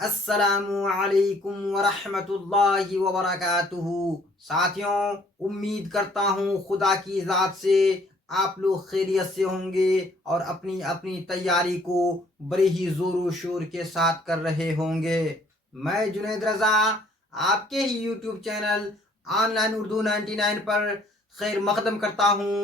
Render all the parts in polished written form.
अस्सलामु अलैकुम वरहमतुल्लाहि वबरकातुहू। साथियों, उम्मीद करता हूँ खुदा की ज़ात से आप लोग खैरियत से होंगे और अपनी अपनी तैयारी को बड़े ही ज़ोर शोर के साथ कर रहे होंगे। मैं जुनैद रज़ा आपके ही यूट्यूब चैनल ऑनलाइन उर्दू 99 पर खैर मकदम करता हूँ,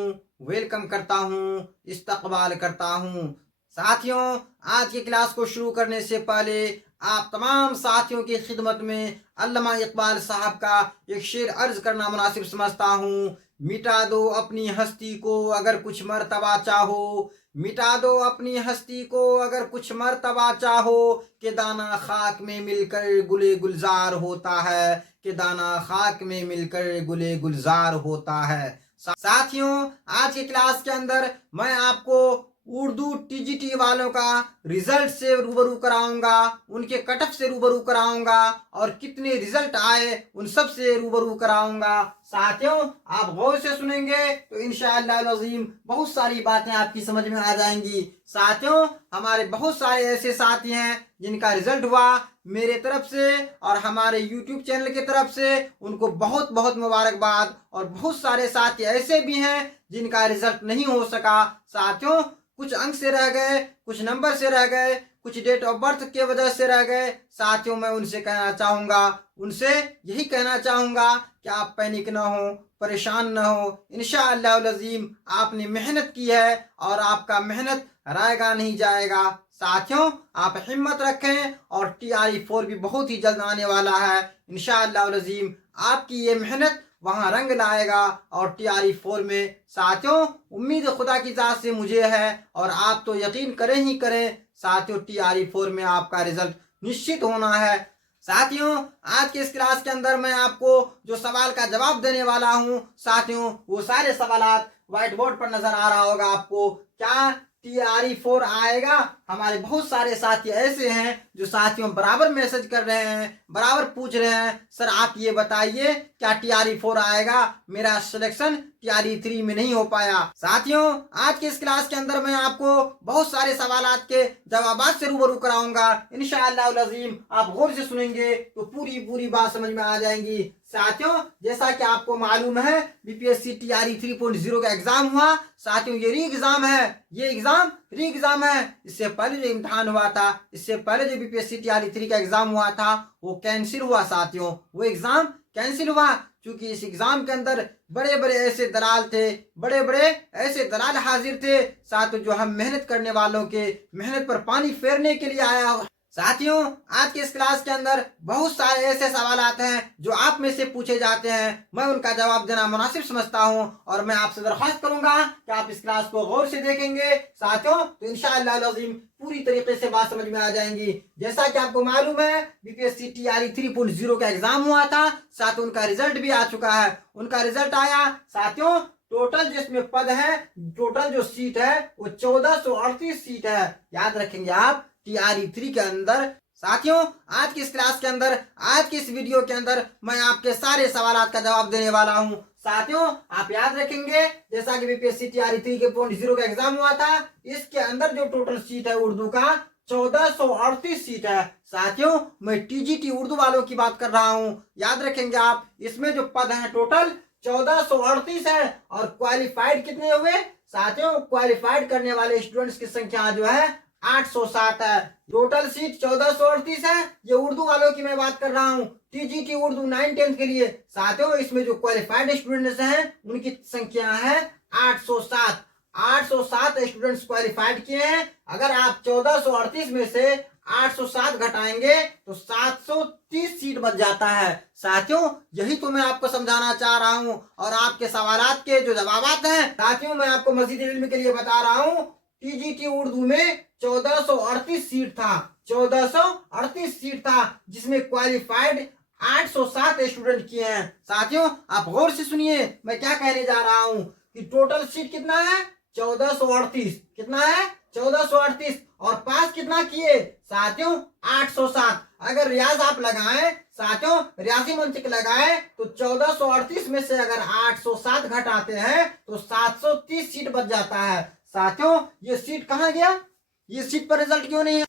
वेलकम करता हूँ, इस्तकबाल करता हूँ। साथियों, आज की क्लास को शुरू करने से पहले आप तमाम साथियों की खिदमत में अल्लामा इकबाल साहब का एक शेर अर्ज करना मुनासिब समझता हूँ। मिटा दो अपनी हस्ती को अगर कुछ मर्तबा चाहो, मिटा दो अपनी हस्ती को अगर कुछ मर्तबा चाहो, कि दाना खाक में मिलकर गुले गुलजार होता है, कि दाना खाक में मिलकर गुले गुलजार होता है। साथियों, आज की क्लास के अंदर मैं आपको उर्दू टीजीटी वालों का रिजल्ट से रूबरू कराऊंगा, उनके कटअप से रूबरू कराऊंगा और कितने रिजल्ट आए उन सब से रूबरू कराऊंगा। साथियों, आप गौर से सुनेंगे तो इंशाअल्लाह अज़ीम बहुत सारी बातें आपकी समझ में आ जाएंगी। साथियों, हमारे बहुत सारे ऐसे साथी हैं जिनका रिजल्ट हुआ मेरे तरफ से और हमारे यूट्यूब चैनल की तरफ से, उनको बहुत बहुत मुबारकबाद। और बहुत सारे साथी ऐसे भी हैं जिनका रिजल्ट नहीं हो सका। साथियों, कुछ अंक से रह गए, कुछ नंबर से रह गए, कुछ डेट ऑफ बर्थ के वजह से रह गए। साथियों, मैं उनसे कहना चाहूँगा, उनसे यही कहना चाहूँगा कि आप पैनिक ना हो, परेशान ना हो। इंशाअल्लाह अज़ीम आपने मेहनत की है और आपका मेहनत रायगा नहीं जाएगा। साथियों, आप हिम्मत रखें और TRE 4 भी बहुत ही जल्द आने वाला है। इंशाअल्लाह अज़ीम आपकी ये मेहनत वहाँ रंग लाएगा और TRE 4 में। साथियों, उम्मीद खुदा की ज़ात से मुझे है और आप तो यकीन करें ही करें। साथियों, TRE 4 में आपका रिजल्ट निश्चित होना है। साथियों, आज के इस क्लास के अंदर मैं आपको जो सवाल का जवाब देने वाला हूँ, साथियों वो सारे सवालात व्हाइट बोर्ड पर नजर आ रहा होगा आपको। क्या TRE 4 आएगा? हमारे बहुत सारे साथी ऐसे हैं जो साथियों बराबर मैसेज कर रहे हैं, बराबर पूछ रहे हैं, सर आप ये बताइए क्या TRE 4 आएगा? मेरा सिलेक्शन TRE 3 में नहीं हो पाया। साथियों, आज के इस क्लास के अंदर मैं आपको बहुत सारे सवालात के जवाबात से रूबरू कराऊंगा। इंशाअल्लाह अज़ीम आप गौर से सुनेंगे तो पूरी पूरी बात समझ में आ जाएंगी। साथियों, जैसा कि आपको मालूम है BPSC TRE 3.0 का एग्जाम हुआ। साथियों, ये री एग्जाम है, ये एग्जाम री एग्जाम है। इससे पहले जो इम्तिहान हुआ था, इससे पहले जो BPSC TRE 3 का एग्जाम हुआ था वो कैंसिल हुआ। साथियों, वो एग्जाम कैंसिल हुआ क्योंकि इस एग्जाम के अंदर बड़े बड़े ऐसे दलाल थे, बड़े बड़े ऐसे दलाल हाजिर थे। साथियों, जो हम मेहनत करने वालों के मेहनत पर पानी फेरने के लिए आया। साथियों, आज के इस क्लास के अंदर बहुत सारे ऐसे सवाल आते हैं जो आप में से पूछे जाते हैं, मैं उनका जवाब देना मुनासिब समझता हूं और मैं आपसे दरख्वास्त करूंगा कि आप इस क्लास को गौर से देखेंगे। साथियों, तो इंशाअल्लाह अज़ीम पूरी तरीके से बात समझ में आ जाएंगी। जैसा कि आपको मालूम है BPSC TRE 3.0 का एग्जाम हुआ था, साथ उनका रिजल्ट भी आ चुका है। उनका रिजल्ट आया। साथियों, टोटल जिसमें पद है, टोटल जो सीट है वो 1438 सीट है। याद रखेंगे आप TRE 3 के अंदर। साथियों, आज की इस क्लास के अंदर, आज की इस वीडियो के अंदर मैं आपके सारे सवालात का जवाब देने वाला हूं। साथियों, आप याद रखेंगे जैसा कि BPSC TRE 3.0 का एग्जाम हुआ था, इसके अंदर जो टोटल सीट है उर्दू का 1438 सीट है। साथियों, मैं TGT उर्दू वालों की बात कर रहा हूं। याद रखेंगे आप, इसमें जो पद है टोटल 1438 है और क्वालिफाइड कितने हुए? साथियों, क्वालिफाइड करने वाले स्टूडेंट्स की संख्या जो है 807 है। टोटल सीट 1438 है। ये उर्दू वालों की मैं बात कर रहा हूँ, TGT उर्दू 9-10 के लिए। साथियों, इसमें जो क्वालिफाइड स्टूडेंट्स हैं उनकी संख्या है 807। 807 स्टूडेंट्स क्वालिफाइड किए हैं। अगर आप 1438 में से 807 घटाएंगे तो 730 सीट बच जाता है। साथियों, यही तो मैं आपको समझाना चाह रहा हूं और आपके सवालात के जो जवाबात हैं, साथियों मैं आपको मजीद इल्म के लिए बता रहा हूं। TGT उर्दू में 1438 सीट था, 1438 सीट था, जिसमें क्वालिफाइड 807 स्टूडेंट किए हैं। साथियों, आप गौर से सुनिए मैं क्या कहने जा रहा हूं कि टोटल सीट कितना है? 1438। कितना है? 1438। और पास कितना किए? साथियों 807। अगर रियाज आप लगाएं, साथियों रियाजी मंतिक लगाएं तो 1438 में से अगर 807 घटाते हैं तो 730 सीट बच जाता है। साथियों, ये सीट कहाँ गया? ये सीट पर रिजल्ट क्यों नहीं है?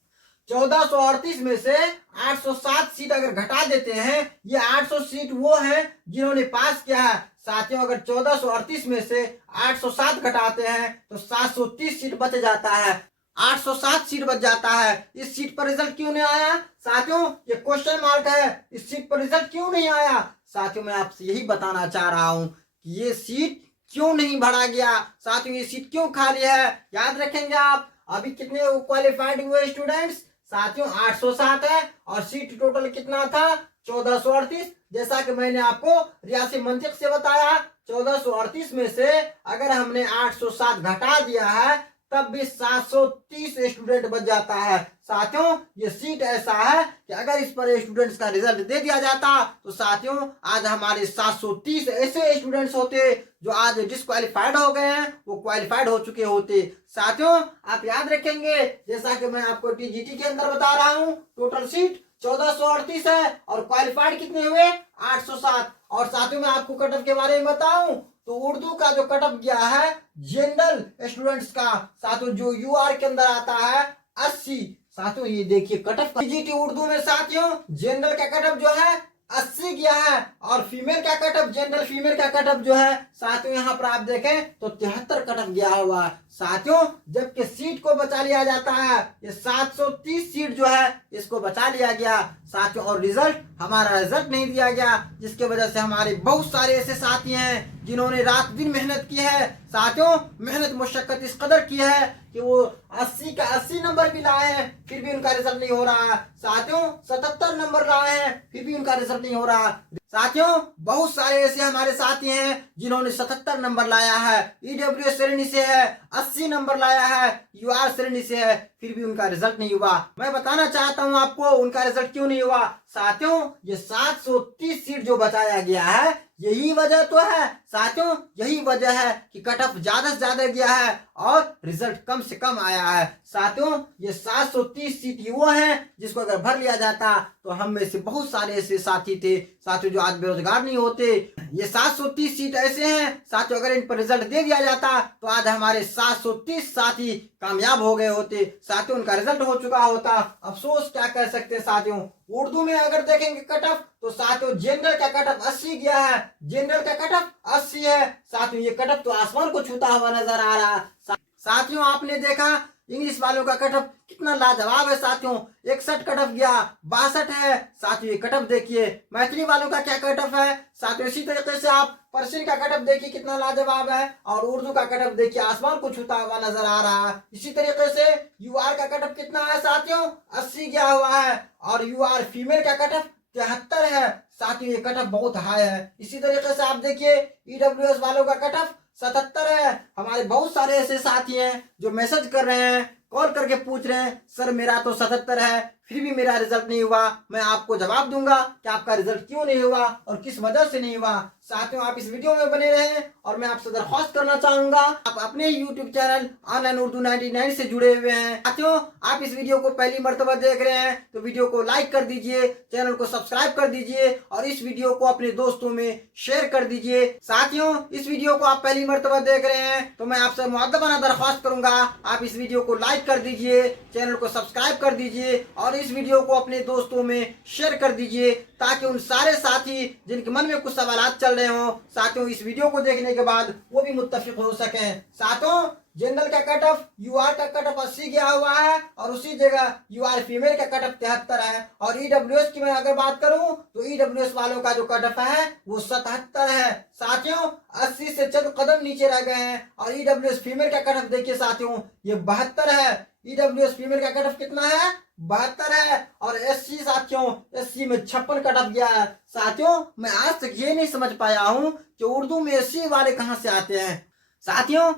1438 में से 807 सीट अगर घटा देते हैं, ये 800 सीट वो हैं जिन्होंने पास किया है। साथियों अगर 1438 में से 807 घटाते हैं तो 730 सीट बच जाता है, 807 सीट बच जाता है। इस सीट पर रिजल्ट क्यों नहीं आया साथियों, ये क्वेश्चन मार्क है। इस सीट पर रिजल्ट क्यों नहीं आया साथियों, मैं आपसे यही बताना चाह रहा हूं कि ये सीट क्यों नहीं भरा गया। साथियों ये सीट क्यों खाली है, याद रखेंगे आप। अभी कितने क्वालिफाइड हुए स्टूडेंट्स साथियों, 807 है, और सीट टोटल कितना था 1438। जैसा कि मैंने आपको रियासी मंतिक से बताया, 1438 में से अगर हमने 807 घटा दिया है तब भी 730 स्टूडेंट बच जाता है। साथियों ये सीट ऐसा है कि अगर इस पर स्टूडेंट्स का रिजल्ट दे दिया जाता तो साथियों आज हमारे 730 ऐसे स्टूडेंट्स होते जो आज डिस्क्वालिफाइड हो गए हैं, वो क्वालिफाइड हो चुके होते। साथियों आप याद रखेंगे, जैसा कि मैं आपको टीजीटी के अंदर बता रहा हूं, टोटल सीट 1438 है और क्वालिफाइड कितने हुए 807। और साथियों मैं आपको कट ऑफ के बारे में बताऊं तो उर्दू का जो कट ऑफ गया है जनरल स्टूडेंट्स का साथियों, जो यूआर के अंदर आता है 80। साथियों ये देखिए कट ऑफ टीजीटी उर्दू में साथियों जनरल का कट ऑफ जो है 80 गया है, और फीमेल का कट ऑफ जनरल फीमेल का कट ऑफ जो है साथियों यहाँ पर आप देखें तो 73 कट ऑफ गया हुआ है। साथियों जबकि सीट को बचा लिया जाता है, ये 730 सीट जो है इसको बचा लिया गया साथियों, और रिजल्ट हमारा रिजल्ट नहीं दिया गया, जिसके वजह से हमारे बहुत सारे ऐसे साथी हैं जिन्होंने रात दिन मेहनत की है। साथियों मेहनत मुशक्कत इस कदर की है कि वो 80 का 80 नंबर भी लाए हैं फिर भी उनका रिजल्ट नहीं हो रहा। साथियों 77 नंबर लाए हैं फिर भी उनका रिजल्ट नहीं हो रहा। साथियों बहुत सारे ऐसे हमारे साथी हैं जिन्होंने 77 नंबर लाया है, ईडब्ल्यूएस श्रेणी से है, 80 नंबर लाया है, यूआर श्रेणी से है, फिर भी उनका रिजल्ट नहीं हुआ। मैं बताना चाहता हूं आपको उनका रिजल्ट क्यों नहीं हुआ। साथियों ये 730 सीट जो बचाया गया है यही वजह तो है साथियों, यही वजह है कि कट ऑफ ज्यादा से ज्यादा गया है और रिजल्ट कम से कम आया है। साथियों ये 730 सीट वो है जिसको अगर भर लिया जाता तो हम में से बहुत सारे ऐसे साथी थे साथियों जो आज बेरोजगार नहीं होते। ये 730 सीट ऐसे हैं साथियों, अगर इन पर रिजल्ट दे दिया जाता तो आज हमारे 730 साथी कामयाब हो गए होते साथियों, उनका रिजल्ट हो चुका होता। अफसोस क्या कर सकते हैं साथियों। उर्दू में अगर देखेंगे कट ऑफ तो साथियों जनरल का कट ऑफ 80 गया है, जनरल का कट ऑफ 80 है साथियों, ये कट ऑफ तो आसमान को छूता हुआ नजर आ रहा। साथियों आपने देखा इंग्लिश वालों का कट ऑफ कितना लाजवाब है साथियों, 61 कट ऑफ गया, 62 है साथियों, ये कट ऑफ देखिए। मैथिली वालों का क्या कट ऑफ है साथियों, इसी तरीके से आप पर्शियन का कट ऑफ देखिए कितना लाजवाब है, और उर्दू का कट ऑफ देखिए आसमान को छूता हुआ नजर आ रहा है। इसी तरीके से यूआर का कट ऑफ कितना है साथियों 80 गया हुआ है, और यूआर फीमेल का कट ऑफ 73 है साथियों, ये कट ऑफ बहुत हाई है। इसी तरीके से आप देखिए ईडब्ल्यूएस वालों का कट ऑफ 77 है। हमारे बहुत सारे ऐसे साथी हैं जो मैसेज कर रहे हैं, कॉल करके पूछ रहे हैं सर मेरा तो 77 है फिर भी मेरा रिजल्ट नहीं हुआ। मैं आपको जवाब दूंगा कि आपका रिजल्ट क्यों नहीं हुआ और किस वजह से नहीं हुआ। साथियों आप इस वीडियो में बने रहें, और मैं आपसे दरख्वास्त करना चाहूंगा आप अपने YouTube चैनल ऑनलाइन उर्दू 99 से जुड़े हुए हैं। साथियों आप इस वीडियो को पहली मर्तबा देख रहे हैं तो वीडियो को लाइक कर दीजिए, चैनल को सब्सक्राइब कर दीजिए, और इस वीडियो को अपने दोस्तों में शेयर कर दीजिए। साथियों इस वीडियो को आप पहली मर्तबा देख रहे हैं तो मैं आपसे मुअद्दबाना दरख्वास्त करूंगा आप इस वीडियो को लाइक कर दीजिए, चैनल को सब्सक्राइब कर दीजिए, और इस वीडियो को अपने दोस्तों में शेयर कर दीजिए, ताकि उन सारे साथी जिनके मन में कुछ सवालात चल रहे हों साथियों इस वीडियो को देखने के बाद वो भी मुत्तफिक हो सकें। साथियों जनरल का कट ऑफ यूआर का कट ऑफ 80 गया हुआ है, और उसी जगह यूआर फीमेल का कट ऑफ 73 है, और ईडब्ल्यूएस की मैं अगर बात करूं तो ईडब्ल्यूएस वालों का जो कट ऑफ है वो 77 है साथियों, 80 से चंद कदम नीचे रह गए हैं। और ईडब्ल्यूएस फीमेल का कट ऑफ देखिए साथियों ये 72 है, ईडब्ल्यूएस फीमेल का कट ऑफ कितना है 72 है, और एससी साथियों एससी में 56 कट ऑफ गया है। साथियों मैं आज तक ये नहीं समझ पाया हूं कि उर्दू में एससी वाले कहां से आते हैं। साथियों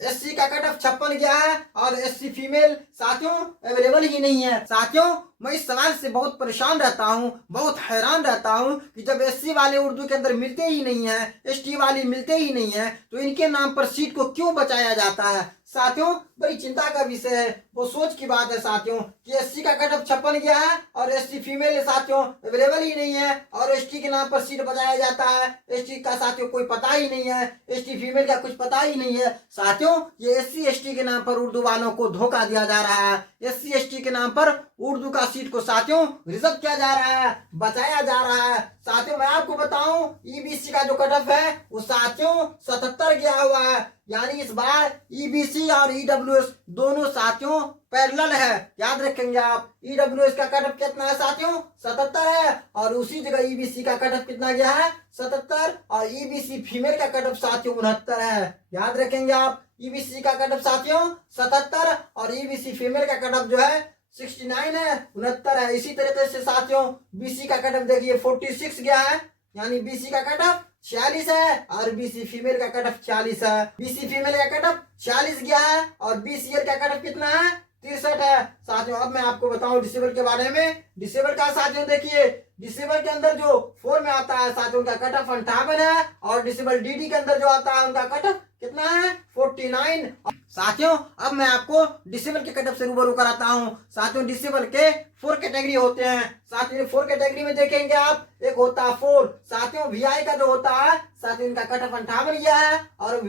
एससी का कट ऑफ 56 गया है, और एससी फीमेल साथियों अवेलेबल ही नहीं है। साथियों मैं इस सवाल से बहुत परेशान रहता हूँ, बहुत हैरान रहता हूँ कि जब एससी वाले उर्दू के अंदर मिलते ही नहीं है, एसटी वाली मिलते ही नहीं है, तो इनके नाम पर सीट को क्यों बचाया जाता है। साथियों बड़ी चिंता का विषय है। वो सोच की बात है साथियों कि एससी का कट ऑफ 56 गया है और एसटी फीमेल साथियों अवेलेबल ही नहीं है और एसटी के नाम पर सीट बचाया जाता है। एसटी का साथियों कोई पता ही नहीं है, एसटी फीमेल का कुछ पता ही नहीं है। साथियों ये एससी एसटी के नाम पर उर्दू वालों को धोखा दिया जा रहा है। एससी एसटी के नाम पर उर्दू का सीट को साथियों रिजर्व किया जा रहा है, बचाया जा रहा है। साथियों मैं आपको बताऊं ईबीसी का जो कट ऑफ है वो साथियों 77 गया हुआ है। यानी इस बार ईबीसी और ईडब्ल्यूएस दोनों साथियों पैरेलल है। याद रखेंगे आप, ईडब्ल्यूएस का कट ऑफ कितना है साथियों 77 है और उसी जगह ईबीसी का कट ऑफ कितना गया है 77 और ईबीसी फीमेल का कट ऑफ साथियों 69 है। याद रखेंगे आप, ईबीसी का कट ऑफ साथियों 77 और ईबीसी फीमेल का कट ऑफ जो है 69 है, 69 है। इसी तरीके से साथियों बीसी का कट ऑफ देखिए 46 गया है। यानी बीसी का कट ऑफ 46 है और बीसी फीमेल का कट ऑफ 46 है। बीसी फीमेल का कट ऑफ 46 गया है और बीसीएल का कट ऑफ कितना है 63 है। साथियों अब मैं आपको बताऊं डिसेबल के बारे में। डिसेबल का साथियों देखिए, डिसेबल के अंदर जो 4 में आता है साथियों उनका कट ऑफ 58 है और डिसेबल डीडी के अंदर जो आता है उनका कट ऑफ कितना है 49। साथियों अब मैं आपको डिसेबल के कट ऑफ से रूबरू कराता हूँ। साथियों डिसेबल के 4 कैटेगरी होते हैं। साथियों 4 कैटेगरी में देखेंगे आप, एक होता है 4 साथियों वीआई का जो होता है साथियों इनका कट ऑफ 58 गया है और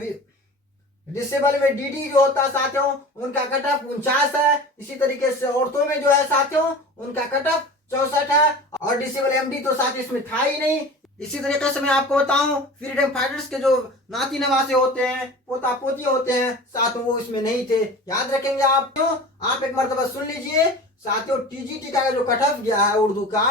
डिसेबल में डीडी जो होता है साथियों उनका कट ऑफ 49 है। इसी तरीके से औरतों में जो है साथियों उनका कट ऑफ 64 है और डिसेबल एमडी तो साथियों इसमें था ही नहीं। इसी तरीके से मैं आपको बताऊं फ्रीडम फाइटर्स के जो नाती नवासे होते हैं, पोता पोती होते हैं साथियों वो इसमें नहीं थे। याद रखेंगे आप क्यों, आप एक मरतबा सुन लीजिए साथियों टीजीटी का जो कट ऑफ गया है उर्दू का,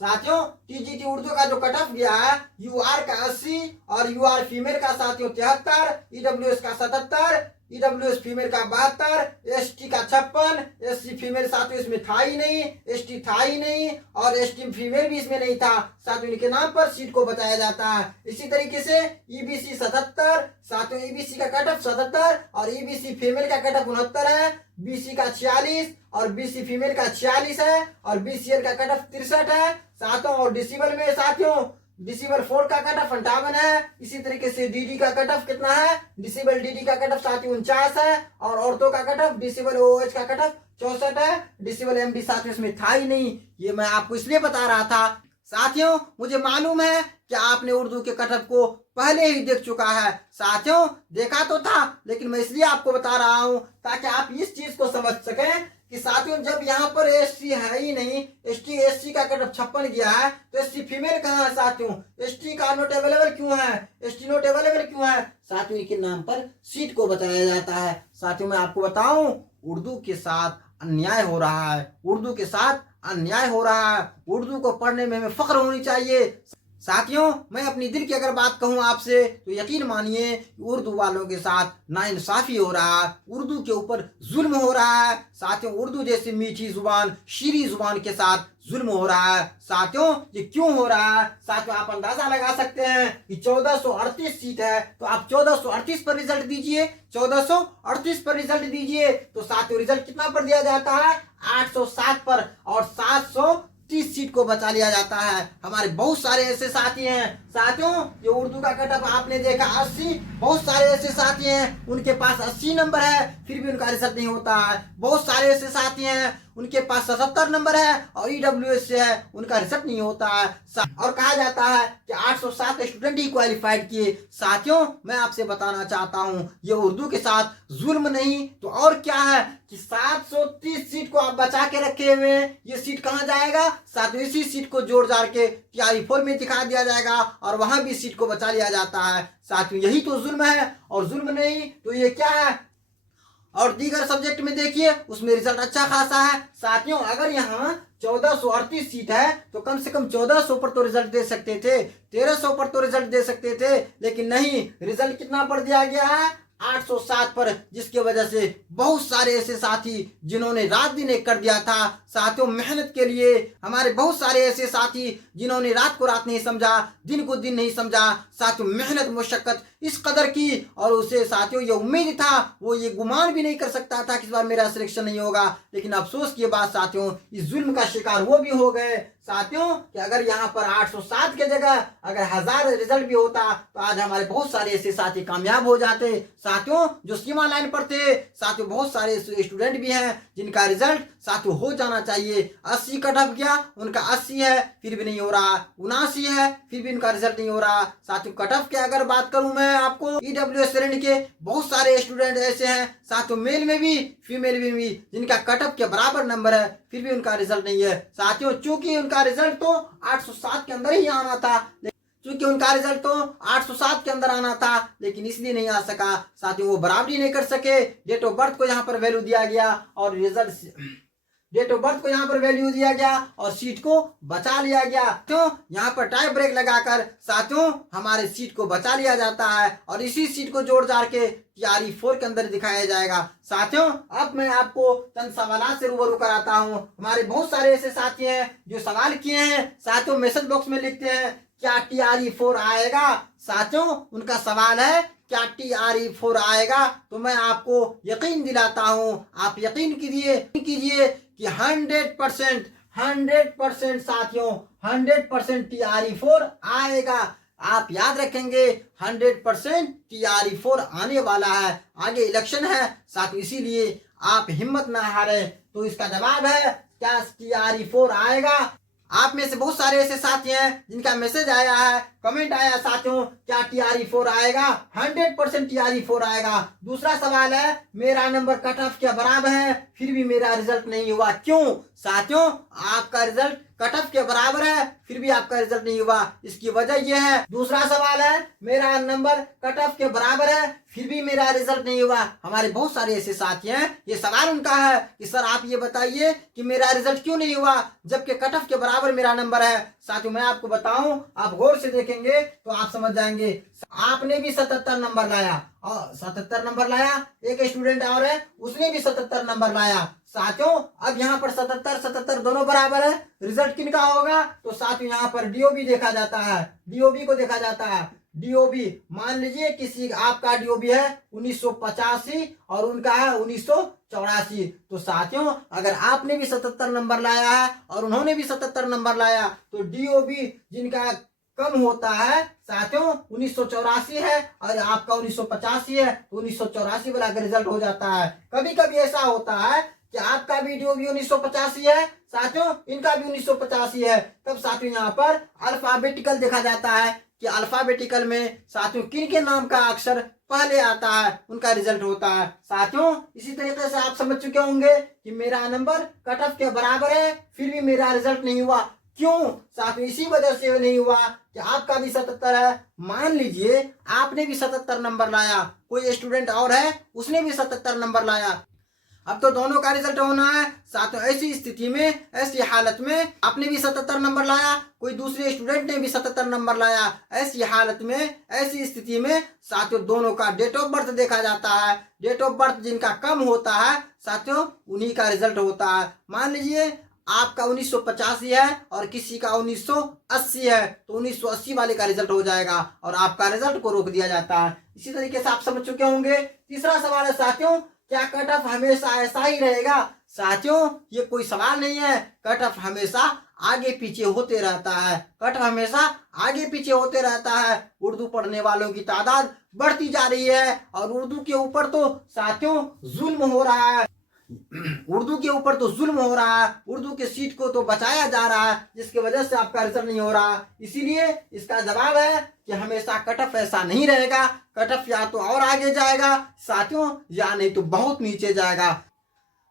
साथियों टीजीटी उर्दू का जो कट ऑफ गया है यूआर का 80 और यूआर फीमेल का साथियों 73, ईडब्ल्यूएस का 77, ईडब्ल्यूएस फीमेल का 72, एसटी का 56, एससी फीमेल साथियों इसमें था ही नहीं, एसटी था ही नहीं और एसटी फीमेल भी इसमें नहीं था। साथियों इनके नाम पर सीट को बचाया जाता है। इसी तरीके से ईबीसी 77 साथियों ईबीसी का कट ऑफ 77 और ईबीसी फीमेल का कट ऑफ 69 है, बीसी का 46 और बीसी फीमेल का 46 है और बीसीएल का कट ऑफ 63 है साथियों। और डिसेबल में साथियों डिसेबल 4 का कट ऑफ 58 है। इसी तरीके से डीडी का कट ऑफ कितना है, डिसेबल डीडी का कट ऑफ साथियों 49 है और औरतों का कट ऑफ डिसेबल ओएच का कट ऑफ 64 है। डिसेबल एमडी साथियों इसमें था ही नहीं। ये मैं आपको इसलिए बता रहा था साथियों, मुझे मालूम है कि आपने उर्दू के कट ऑफ को पहले ही देख चुका है। साथियों देखा तो था लेकिन मैं इसलिए आपको बता रहा हूं ताकि आप इस चीज को समझ सकें कि साथियों जब यहाँ पर एसटी है ही नहीं, एसटी का कट ऑफ 56 गया है तो एसटी फीमेल कहाँ है साथियों, एसटी का नोट अवेलेबल क्यों है, एसटी नोट अवेलेबल क्यों है साथियों, इनके नाम पर सीट को बताया जाता है। साथियों मैं आपको बताऊं उर्दू के साथ अन्याय हो रहा है, उर्दू के साथ अन्याय हो रहा है। उर्दू को पढ़ने में हमें फख्र होनी चाहिए। साथियों मैं अपनी दिल की अगर बात कहूं आपसे तो यकीन मानिए उर्दू वालों के साथ नाइंसाफी हो रहा है, उर्दू के ऊपर जुल्म हो रहा है। साथियों उर्दू जैसी मीठी जुबान शीरी जुबान के साथ जुल्म हो रहा है। साथियों ये क्यों हो रहा है, साथियों आप अंदाजा लगा सकते हैं कि 1438 सीट है तो आप 1438 पर रिजल्ट दीजिए, 1438 पर रिजल्ट दीजिए तो साथियों रिजल्ट कितना पर दिया जाता है 807 पर और 730 सीट को बचा लिया जाता है। हमारे बहुत सारे ऐसे साथी हैं साथियों जो उर्दू का कट ऑफ आपने देखा 80, बहुत सारे ऐसे साथी हैं उनके पास 80 नंबर है फिर भी उनका रिजल्ट नहीं होता है। बहुत सारे ऐसे साथी हैं उनके पास 77 नंबर है और ईडब्ल्यूएस से है उनका रिजल्ट नहीं होता है और कहा जाता है कि 807 स्टूडेंट ही क्वालिफाइड किए। साथियों मैं आपसे बताना चाहता हूं ये उर्दू के साथ जुल्म नहीं तो और क्या है कि 730 सीट को आप बचा के रखे हुए हैं। ये सीट कहाँ जाएगा साथियों, इसी सीट को जोड़ जाड़ के तैयारी 4 में दिखा दिया जाएगा और वहां भी सीट को बचा लिया जाता है। साथियों यही तो जुल्म है और जुल्म नहीं तो ये क्या है। और दीगर सब्जेक्ट में देखिए उसमें रिजल्ट अच्छा खासा है। साथियों अगर यहाँ 1438 सीट है तो कम से कम 1400 पर तो रिजल्ट दे सकते थे, 1300 पर तो रिजल्ट दे सकते थे, लेकिन नहीं रिजल्ट कितना पर दिया गया है 807 पर, जिसकी वजह से बहुत सारे ऐसे साथी जिन्होंने रात दिन एक कर दिया था साथियों मेहनत के लिए। हमारे बहुत सारे ऐसे साथी जिन्होंने रात को रात नहीं समझा, दिन को दिन नहीं समझा, साथियों मेहनत मुशक्कत इस कदर की और उसे साथियों ये उम्मीद था, वो ये गुमान भी नहीं कर सकता था कि इस बार मेरा सिलेक्शन नहीं होगा। लेकिन अफसोस की बात साथियों इस जुल्म का शिकार वो भी हो गए। साथियों कि अगर यहाँ पर 807 के जगह अगर 1000 रिजल्ट भी होता तो आज हमारे बहुत सारे ऐसे साथी कामयाब हो जाते। साथियों जो सीमा लाइन पर थे, साथियों बहुत सारे स्टूडेंट भी हैं जिनका रिजल्ट साथियों हो जाना चाहिए। 80 कट ऑफ गया, उनका 80 है फिर भी नहीं हो रहा, 79 है फिर भी उनका रिजल्ट नहीं हो रहा। साथियों कट ऑफ की अगर बात करूं मैं आपको, ईडब्ल्यूएस श्रेणी के बहुत सारे स्टूडेंट ऐसे हैं साथियों, मेल में भी फीमेल में भी, जिनका कट ऑफ के बराबर नंबर है फिर भी उनका रिजल्ट नहीं है। साथियों चूंकि उनका रिजल्ट तो 807 के अंदर ही आना था, क्योंकि उनका रिजल्ट तो 807 के अंदर आना था लेकिन इसलिए नहीं आ सका। साथियों वो बराबरी नहीं कर सके। डेट ऑफ बर्थ को यहाँ पर वैल्यू दिया गया और रिजल्ट डेट ऑफ बर्थ को यहाँ पर वैल्यू दिया गया और सीट को बचा लिया गया। क्यों? यहाँ पर टाइम ब्रेक लगाकर साथियों हमारे सीट को बचा लिया जाता है और इसी सीट को जोड़ जाड़ के तैयारी 4 के अंदर दिखाया जाएगा। साथियों अब मैं आपको चंद सवाल से रूबरू कराता हूँ। हमारे बहुत सारे ऐसे साथी हैं जो सवाल किए हैं, साथियों मैसेज बॉक्स में लिखते हैं क्या TRE4 आएगा। साथियों उनका सवाल है क्या TRE4 आएगा, तो मैं आपको यकीन दिलाता हूँ, आप यकीन कीजिए कि 100% साथियों 100% TRE4 आएगा। आप याद रखेंगे 100% TRE4 आने वाला है। आगे इलेक्शन है साथियों, इसीलिए आप हिम्मत ना हारें। तो इसका जवाब है क्या TRE4 आएगा। आप में से बहुत सारे ऐसे साथी हैं जिनका मैसेज आया है, कमेंट आया साथियों क्या TRE4 आएगा। 100% TRE4 आएगा। दूसरा सवाल है मेरा नंबर कट ऑफ के बराबर है फिर भी मेरा रिजल्ट नहीं हुआ, क्यों। साथियों आपका रिजल्ट कट ऑफ के बराबर है फिर भी आपका रिजल्ट नहीं हुआ, इसकी वजह यह है। दूसरा सवाल है मेरा नंबर कट ऑफ के बराबर है फिर भी मेरा रिजल्ट नहीं हुआ। हमारे बहुत सारे ऐसे साथी हैं, ये सवाल उनका है कि सर आप ये बताइए कि मेरा रिजल्ट क्यों नहीं हुआ जबकि कट ऑफ के बराबर मेरा नंबर है। साथियों मैं आपको बताऊं, आप गौर से देखेंगे तो आप समझ जाएंगे। आपने भी 77 नंबर लाया और 77 नंबर लाया, एक स्टूडेंट और है उसने भी 77 नंबर लाया। साथियों अब यहाँ पर 77 दोनों बराबर है, रिजल्ट किनका होगा। तो साथियों यहाँ पर डीओबी देखा जाता है, डीओबी को देखा जाता है। डीओबी मान लीजिए किसी आपका डीओबी है 1985 और उनका है 1984। तो साथियों अगर आपने भी 77 नंबर लाया है और उन्होंने भी 77 नंबर लाया तो डीओबी जिनका कम होता है साथियों 1984 है और आपका 1985 है तो 1984 वाला का रिजल्ट हो जाता है। कभी कभी ऐसा होता है कि आपका भी डीओबी 1985 है साथियों, इनका भी 1985 है, तब साथियों यहाँ पर अल्फाबेटिकल देखा जाता है कि अल्फाबेटिकल में साथियों किन के नाम का अक्षर पहले आता है उनका रिजल्ट होता है। साथियों इसी तरीके से आप समझ चुके होंगे कि मेरा नंबर कट ऑफ के बराबर है फिर भी मेरा रिजल्ट नहीं हुआ, क्यों। साथियों इसी वजह से नहीं हुआ कि आपका भी 77 है, मान लीजिए आपने भी 77 नंबर लाया, कोई स्टूडेंट और है उसने भी 77 नंबर लाया, अब तो दोनों का रिजल्ट होना है। साथियों ऐसी स्थिति में, ऐसी हालत में आपने भी 77 नंबर लाया, कोई दूसरे स्टूडेंट ने भी 77 नंबर लाया, ऐसी हालत में, ऐसी स्थिति में साथियों दोनों का डेट ऑफ बर्थ देखा जाता है। डेट ऑफ बर्थ जिनका कम होता है साथियों उन्हीं का रिजल्ट होता है। मान लीजिए आपका 1985 है और किसी का 1980 है तो 1980 वाले का रिजल्ट हो जाएगा और आपका रिजल्ट को रोक दिया जाता है। इसी तरीके से आप समझ चुके होंगे। तीसरा सवाल है साथियों क्या कट ऑफ हमेशा ऐसा ही रहेगा। साथियों ये कोई सवाल नहीं है, कट ऑफ हमेशा आगे पीछे होते रहता है, कट ऑफ हमेशा आगे पीछे होते रहता है। उर्दू पढ़ने वालों की तादाद बढ़ती जा रही है और उर्दू के ऊपर तो साथियों जुल्म हो रहा है, उर्दू के ऊपर तो जुल्म हो रहा है, उर्दू के सीट को तो बचाया जा रहा है जिसकी वजह से आपका रिजल्ट नहीं हो रहा। इसीलिए इसका जवाब है कि हमेशा कट ऑफ ऐसा नहीं रहेगा, कट ऑफ या तो और आगे जाएगा साथियों या नहीं तो बहुत नीचे जाएगा।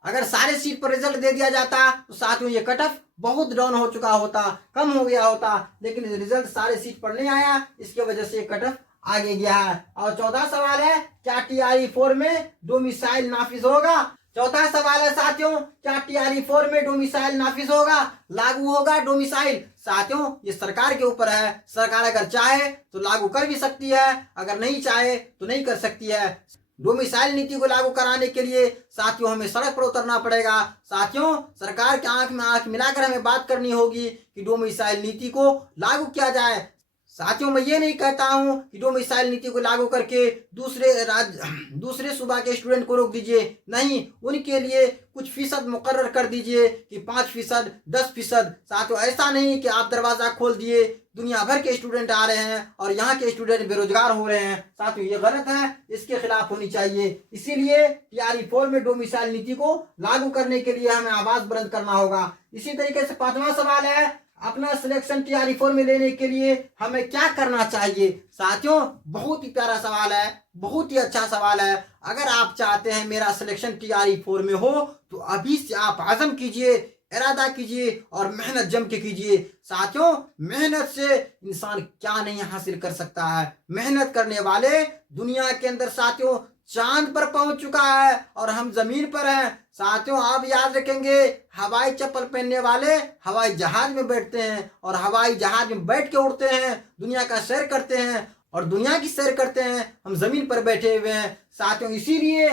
अगर सारे सीट पर रिजल्ट दे दिया जाता तो साथियों ये कट ऑफ बहुत डाउन हो चुका होता, कम हो गया होता, लेकिन रिजल्ट सारे सीट पर नहीं आया, इसके वजह से कट ऑफ आगे गया है। और चौथा सवाल है क्या TRE4 में डोमिसाइल नाफिज होगा। चौथा सवाल है साथियों क्या TRE4 में डोमिसाइल नाफिज होगा, लागू होगा डोमिसाइल। साथियों ये सरकार के ऊपर है, सरकार अगर चाहे तो लागू कर भी सकती है, अगर नहीं चाहे तो नहीं कर सकती है। डोमिसाइल नीति को लागू कराने के लिए साथियों हमें सड़क पर उतरना पड़ेगा। साथियों सरकार के आंख में आंख मिलाकर हमें बात करनी होगी कि डोमिसाइल नीति को लागू किया जाए। साथियों, मैं ये नहीं कहता हूं कि डोमिसाइल नीति को लागू करके दूसरे सूबा के स्टूडेंट को रोक दीजिए। नहीं, उनके लिए कुछ फीसद मुकर्रर कर दीजिए कि 5%, 10%। साथियों, ऐसा नहीं कि आप दरवाजा खोल दिए, दुनिया भर के स्टूडेंट आ रहे हैं और यहाँ के स्टूडेंट बेरोजगार हो रहे हैं। साथियों, ये गलत है, इसके खिलाफ होनी चाहिए। इसीलिए TRE4 में डोमिसाइल नीति को लागू करने के लिए हमें आवाज बुलंद करना होगा। इसी तरीके से 5वां सवाल है, अपना सिलेक्शन TRE4 में लेने के लिए हमें क्या करना चाहिए। साथियों, बहुत ही प्यारा सवाल है, बहुत ही अच्छा सवाल है। अगर आप चाहते हैं मेरा सिलेक्शन TRE4 में हो तो अभी से आप आज़म कीजिए, इरादा कीजिए और मेहनत जम के कीजिए। साथियों, मेहनत से इंसान क्या नहीं हासिल कर सकता है। मेहनत करने वाले दुनिया के अंदर साथियों चांद पर पहुंच चुका है और हम जमीन पर हैं। साथियों, आप याद रखेंगे, हवाई चप्पल पहनने वाले हवाई जहाज में बैठते हैं और हवाई जहाज में बैठ के उड़ते हैं, दुनिया का सैर करते हैं और दुनिया की सैर करते हैं। हम जमीन पर बैठे हुए हैं। साथियों, इसीलिए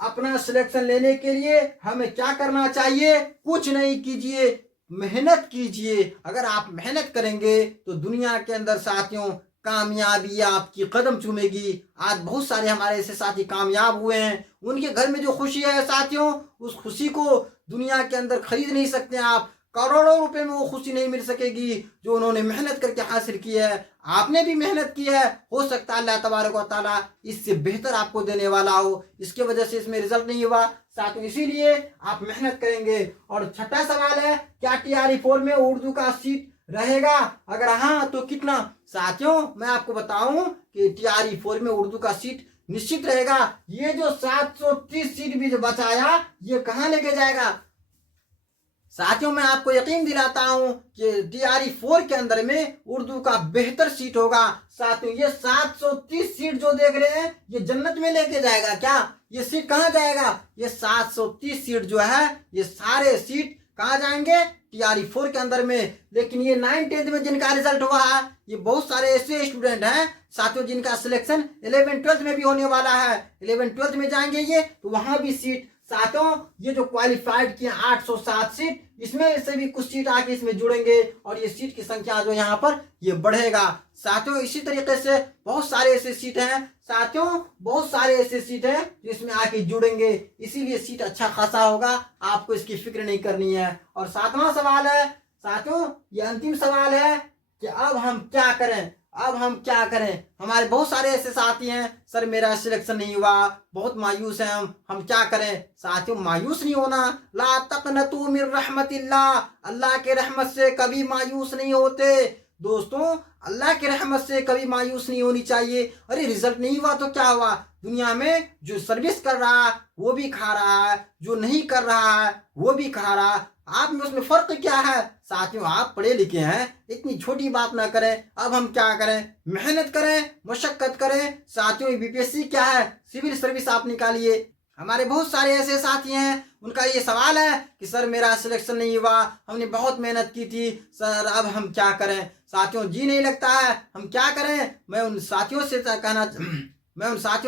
अपना सिलेक्शन लेने के लिए हमें क्या करना चाहिए? कुछ नहीं कीजिए, मेहनत कीजिए। अगर आप मेहनत करेंगे तो दुनिया के अंदर साथियों कामयाबी आपकी कदम चूमेगी। आज बहुत सारे हमारे ऐसे साथी कामयाब हुए हैं, उनके घर में जो खुशी है साथियों, उस खुशी को दुनिया के अंदर खरीद नहीं सकते आप। करोड़ों रुपए में वो खुशी नहीं मिल सकेगी जो उन्होंने मेहनत करके हासिल की है। आपने भी मेहनत की है, हो सकता है अल्लाह तबारक व तआला इससे बेहतर आपको देने वाला हो, इसके वजह से इसमें रिजल्ट नहीं हुआ। साथियों, इसीलिए आप मेहनत करेंगे। और छठा सवाल है, क्या TRE4 में उर्दू का सीट रहेगा? अगर हाँ तो कितना? साथियों, मैं आपको बताऊं कि TRE4 में उर्दू का सीट निश्चित रहेगा। ये जो 730 सीट भी जो बचाया, ये कहाँ लेके जाएगा? साथियों, मैं आपको यकीन दिलाता हूं कि TRE4 के अंदर में उर्दू का बेहतर सीट होगा। साथियों, ये 730 सीट जो देख रहे हैं, ये जन्नत में लेके जाएगा क्या? ये सीट कहाँ जाएगा? ये 730 सीट जो है, ये सारे सीट कहाँ जाएंगे? TRE4 के अंदर में। लेकिन ये 9th 10th में जिनका रिजल्ट हुआ है, ये बहुत सारे ऐसे स्टूडेंट हैं साथियों जिनका सिलेक्शन 11th 12th में भी होने वाला है। 11th 12th में जाएंगे ये, तो वहां भी सीट। साथियों, ये जो क्वालिफाइड किए 807 सीट, इसमें से भी कुछ सीट आके इसमें जुड़ेंगे और ये सीट की संख्या जो यहाँ पर ये बढ़ेगा। साथियों, इसी तरीके से बहुत सारे ऐसे सीट हैं साथियों, बहुत सारे ऐसे सीट हैं जो इसमें आके जुड़ेंगे। इसीलिए सीट अच्छा खासा होगा, आपको इसकी फिक्र नहीं करनी है। और 7वां सवाल है साथियों, ये अंतिम सवाल है कि अब हम क्या करें? अब हम क्या करें? हमारे बहुत सारे ऐसे साथी हैं, सर मेरा सिलेक्शन नहीं हुआ, बहुत मायूस हैं हम क्या करें? साथियों, मायूस नहीं होना। ला तक़नतू मिन रहमतिल्लाह, अल्लाह के रहमत से कभी मायूस नहीं होते। दोस्तों, अल्लाह की रहमत से कभी मायूस नहीं होनी चाहिए। अरे रिजल्ट नहीं हुआ तो क्या हुआ? दुनिया में जो सर्विस कर रहा है वो भी खा रहा है, जो नहीं कर रहा है वो भी खा रहा है। आप में उसमें फर्क क्या है? साथियों, आप पढ़े लिखे हैं, इतनी छोटी बात ना करें। अब हम क्या करें? मेहनत करें, मशक्कत करें। साथियों, BPSC क्या है? सिविल सर्विस आप निकालिए। हमारे बहुत सारे ऐसे साथी हैं, उनका ये सवाल है कि सर मेरा सिलेक्शन नहीं हुआ, हमने बहुत मेहनत की थी सर, अब हम क्या करें? साथियों, जी नहीं लगता है, हम क्या करें? मैं उन साथियों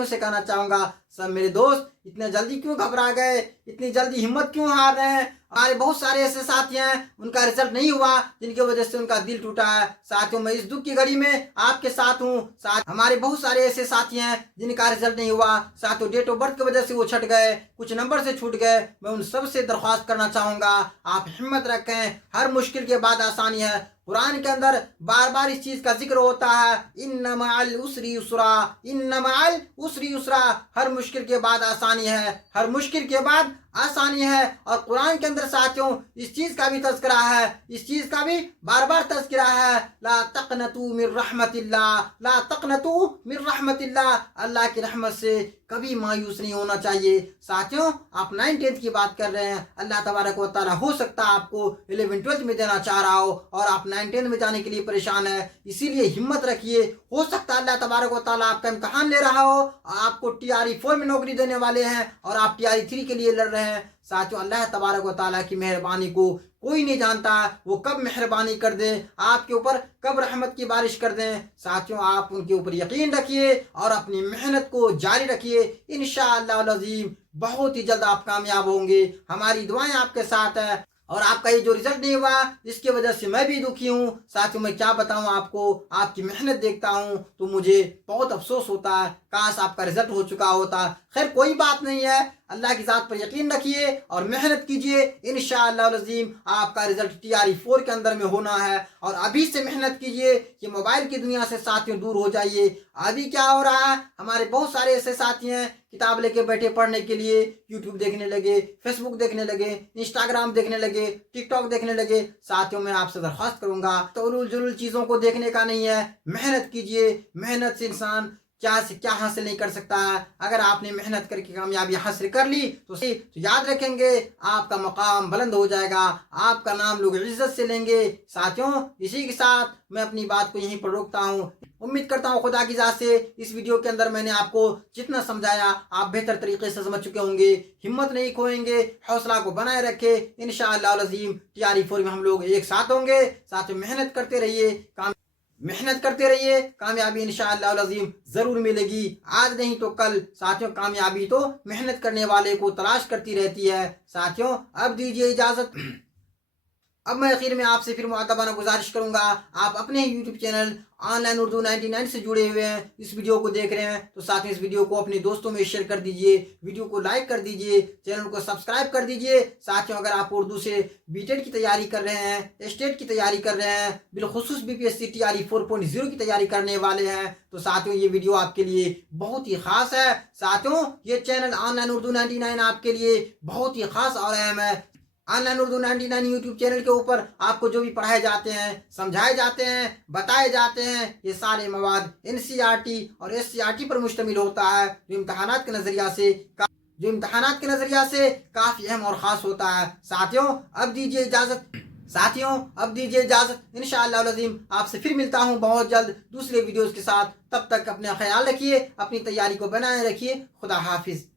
से कहना चाहूंगा, सब मेरे दोस्त इतने जल्दी क्यों घबरा गए, इतनी जल्दी हिम्मत क्यों हार रहे हैं? हमारे बहुत सारे ऐसे साथी हैं, उनका रिजल्ट नहीं हुआ, जिनकी वजह से उनका दिल टूटा है। साथियों, मैं इस दुख की घड़ी में आपके साथ हूँ। हमारे बहुत सारे ऐसे साथी हैं जिनका रिजल्ट नहीं हुआ। साथियों, डेट ऑफ बर्थ की वजह से वो छट गए, कुछ नंबर से छूट गए। मैं उन सब से दरख्वास्त करना चाहूंगा, आप हिम्मत रखें, हर मुश्किल के बाद आसानी है। कुरान के अंदर बार बार इस चीज का जिक्र होता है, इन्ना मअल उसरी युसरा, इन्ना मअल उसरी युसरा। हर मुश्किल के बाद आसानी है, हर मुश्किल के बाद आसानी है। और कुरान के अंदर साथियों इस चीज का भी तज़किरा है, इस चीज का भी बार बार तज़किरा है, ला तक़नतू मिन रहमतिल्लाह, ला तक़नतू मिन रहमतिल्लाह। अल्लाह की रहमत से कभी मायूस नहीं होना चाहिए। साथियों, आप 9th 10th की बात कर रहे हैं, अल्लाह तबारक व तआला हो सकता है आपको 11th 12th में देना चाह रहा हो और आप 9th 10th में जाने के लिए परेशान है। इसीलिए हिम्मत रखिए, हो सकता है अल्लाह तबारक व तआला आपका इम्तहान ले रहा हो, आपको TRE4 में नौकरी देने वाले हैं और आप TRE3 के लिए लड़ रहे हैं। साथियों, अल्लाह तबारक व तआला की मेहरबानी को कोई नहीं जानता, वो कब मेहरबानी कर दे आपके ऊपर, कब रहमत की बारिश कर दें। साथियों, आप उनके ऊपर यकीन रखिए और अपनी मेहनत को जारी रखिए। इंशाअल्लाह अज़ीम बहुत ही जल्द आप कामयाब होंगे। हमारी दुआएं आपके साथ है। और आपका ये जो रिजल्ट नहीं हुआ इसकी वजह से मैं भी दुखी हूँ। साथियों मैं क्या बताऊँ आपको, आपकी मेहनत देखता हूँ तो मुझे बहुत अफसोस होता है, काश आपका रिजल्ट हो चुका होता। खैर कोई बात नहीं है, अल्लाह की ज़ात पर यकीन रखिए और मेहनत कीजिए। इंशाअल्लाह अज़ीम आपका रिजल्ट TRE 4 के अंदर में होना है। और अभी से मेहनत कीजिए कि मोबाइल की दुनिया से साथियों दूर हो जाइए। अभी क्या हो रहा है, हमारे बहुत सारे ऐसे साथी हैं किताब लेके बैठे पढ़ने के लिए, यूट्यूब देखने लगे, फेसबुक देखने लगे, इंस्टाग्राम देखने लगे, टिकटॉक देखने लगे। साथियों मैं आपसे दरख्वास्त करूंगा तो उलूल जुलूल चीज़ों को देखने का नहीं है, मेहनत कीजिए। मेहनत से इंसान क्या से क्या हासिल नहीं कर सकता है। अगर आपने मेहनत करके कामयाबी हासिल कर ली तो याद रखेंगे आपका मकाम बुलंद हो जाएगा, आपका नाम लोग इज्जत से लेंगे। साथियों इसी के साथ मैं अपनी बात को यहीं पर रोकता हूँ। उम्मीद करता हूँ खुदा की ज़ात से इस वीडियो के अंदर मैंने आपको जितना समझाया आप बेहतर तरीके से समझ चुके होंगे। हिम्मत नहीं खोएंगे, हौसला को बनाए रखे। इंशाअल्लाह अज़ीम TRE 4 में हम लोग एक साथ होंगे। साथ में मेहनत करते रहिए, मेहनत करते रहिए, कामयाबी इंशाअल्लाह अज़ीम ज़रूर मिलेगी। आज नहीं तो कल। साथियों कामयाबी तो मेहनत करने वाले को तलाश करती रहती है। साथियों अब दीजिए इजाज़त। अब मैं आखिर में आपसे फिर मुअद्दबाना गुजारिश करूंगा, आप अपने यूट्यूब चैनल ऑनलाइन उर्दू 99 से जुड़े हुए हैं, इस वीडियो को देख रहे हैं तो साथ में इस वीडियो को अपने दोस्तों में शेयर कर दीजिए, वीडियो को लाइक कर दीजिए, चैनल को सब्सक्राइब कर दीजिए। साथियों अगर आप उर्दू से BTED की तैयारी कर रहे हैं, स्टेट की तैयारी कर रहे हैं, बिलखुसूस BPSC TRE 4.0 की तैयारी करने वाले हैं तो साथियों ये वीडियो आपके लिए बहुत ही खास है। साथियों ये चैनल ऑनलाइन उर्दू 99 आपके लिए बहुत ही खास और अहम है। ऑनलाइन उर्दू 99 यूट्यूब चैनल के ऊपर आपको जो भी पढ़ाए जाते हैं, समझाए जाते हैं, बताए जाते हैं, ये सारे मवाद NCERT और SCERT पर मुश्तमिल होता है, जो इम्तहानात के नज़रिया से काफ़ी अहम और ख़ास होता है। साथियों अब दीजिए इजाज़त। इंशाअल्लाह अज़ीम आपसे फिर मिलता हूँ बहुत जल्द दूसरे वीडियोज़ के साथ। तब तक अपना ख्याल रखिए, अपनी तैयारी को बनाए रखिए। खुदा हाफिज़।